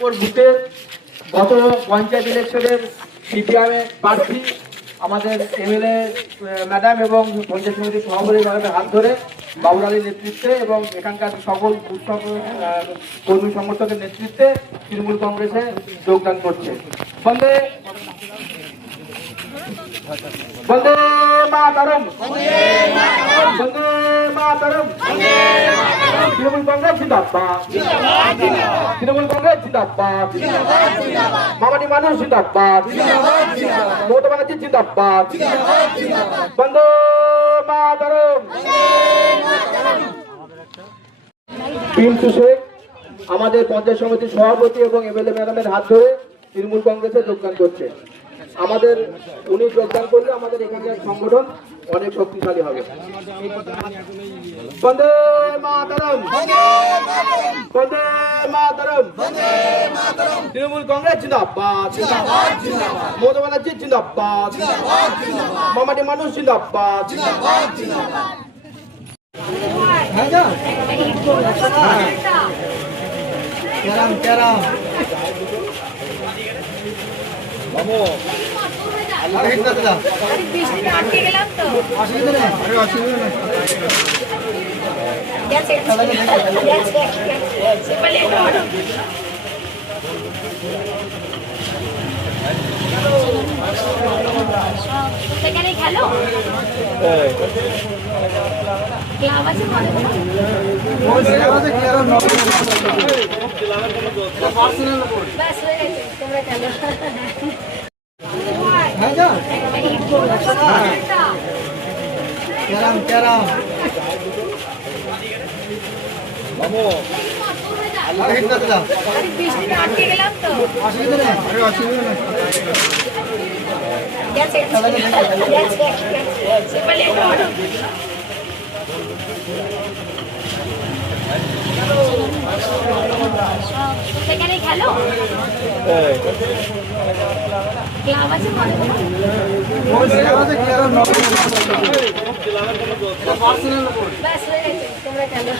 বুথে গত পঞ্চায়েত ইলেকশনের সিপিআইএম প্রার্থী আমাদের এমএলএ ম্যাডাম এবং পঞ্চায়েত সমিতির সভাপতি ম্যাডামের হাত ধরে বাবুল আলীর নেতৃত্বে এবং এখানকার সকল কর্মী সমর্থকের নেতৃত্বে তৃণমূল কংগ্রেসে যোগদান করছে। বন্দে বন্দে মাতরম, বন্দে মাতরম। তৃণমূল কংগ্রেস জিন্দাবাদ, তৃণমূল কংগ্রেস জিন্দাবাদ, মামাটি মানুষ জিন্দাবাদ, মমতা ব্যানার্জি জিন্দাবাদ, বন্দে মাতরম। পিন্টু শেখ আমাদের পঞ্চায়েত সমিতির সভাপতি এবং এমএলএ ম্যাডামের হাত ধরে তৃণমূল কংগ্রেসে যোগদান করছে। আমাদের উনি যোগদান করলে আমাদের এখানকার সংগঠন অনেক শক্তিশালী হবে। বন্দে মাতরম, বন্দে মাতরম। তৃণমূল কংগ্রেস জিন্দাবাদ, মমতা ব্যানার্জি জিন্দাবাদ, মামাটি মানুষ জিন্দাবাদ। খেলো ক্লাব আছে তোমরা খেলো। আটকে গেলাম তো সেখানে খেলো ক্লাব আছে তোমরা খেলো।